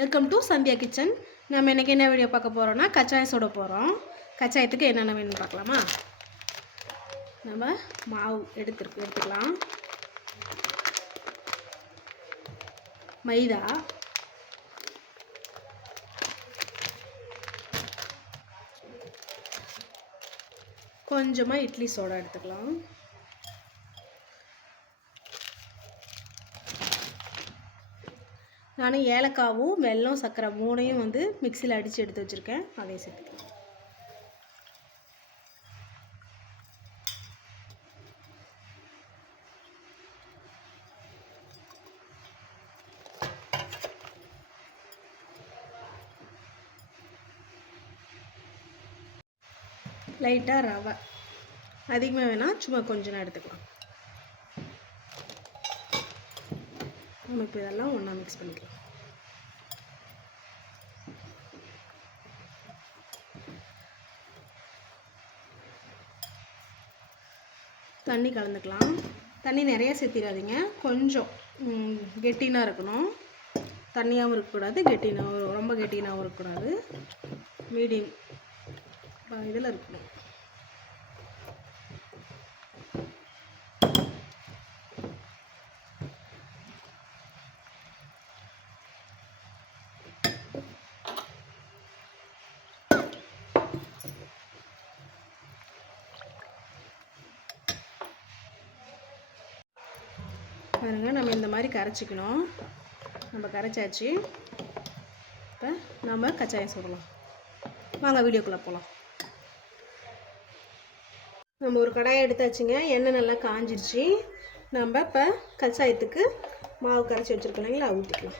Welcome to Sandhya kitchen நம்ம இன்றைக்கி என்ன வீடியோ பார்க்க போகிறோம்னா கச்சாயம் சுட போகிறோம் கச்சாயத்துக்கு என்னென்ன வேணும்னு பார்க்கலாமா? நம்ம மாவு எடுத்துருக்கு எடுத்துக்கலாம். மைதா. கொஞ்சமாக இட்லி சோடா எடுத்துக்கலாம். நான் ஏலக்காவும் வெல்லம் சர்க்கரை மூணையும் வந்து மிக்சியில் அடித்து எடுத்து வச்சுருக்கேன். அதையும் சேர்த்துக்கலாம். லைட்டாக ரவை. அதிகமாக வேணால் சும்மா கொஞ்சம் எடுத்துக்கலாம். நம்ம இப்போ இதெல்லாம் ஒன்றா மிக்ஸ் பண்ணிக்கலாம். தண்ணி கலந்துக்கலாம். தண்ணி நிறைய சேர்த்திடாதீங்க. கொஞ்சம் கெட்டினாக இருக்கணும். தண்ணியாகவும் இருக்கக்கூடாது கெட்டினாகவும் ரொம்ப கெட்டினாகவும் இருக்கக்கூடாது. மீடியம் இதில் இருக்கணும். பாருங்கள் நம்ம இந்த மாதிரி கரைச்சிக்கணும். நம்ம கரைச்சாச்சு. இப்போ நம்ம கச்சாயம் சுடலாம். வாங்க வீடியோக்குள்ளே போகலாம் நம்ம ஒரு கடாயை எடுத்தாச்சுங்க எண்ணெய் நல்லா காஞ்சிருச்சு. நம்ம இப்போ கச்சாயத்துக்கு மாவு கரைச்சி வச்சுருக்கோம் இல்லைங்களா ஊற்றிக்கலாம்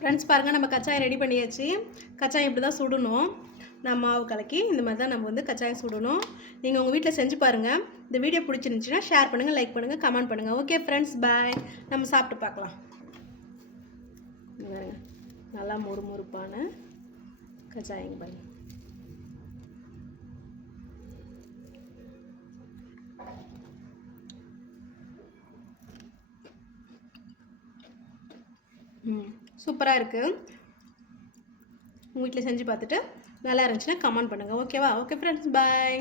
ஃப்ரெண்ட்ஸ் பாருங்கள் நம்ம கச்சாயம் ரெடி பண்ணியாச்சு. கச்சாயம் இப்படி தான் சுடணும். நான் மாவு கலக்கி இந்த மாதிரி தான் நம்ம வந்து கச்சாயம் சுடணும். நீங்கள் உங்கள் வீட்டில் செஞ்சு பாருங்கள் இந்த வீடியோ பிடிச்சிருந்துச்சின்னா ஷேர் பண்ணுங்கள் லைக் பண்ணுங்கள் கமெண்ட் பண்ணுங்கள் ஓகே ஃப்ரெண்ட்ஸ் பாய் நம்ம சாப்பிட்டு பார்க்கலாம். நல்லா முறுமுறுப்பான கச்சாயங்க பாருங்கள் சூப்பராக இருக்குது உங்கள் வீட்டில் செஞ்சு பார்த்துட்டு நல்லா இருந்துச்சுன்னா கமெண்ட் பண்ணுங்கள் ஓகேவா ஓகே ஃப்ரெண்ட்ஸ் பாய்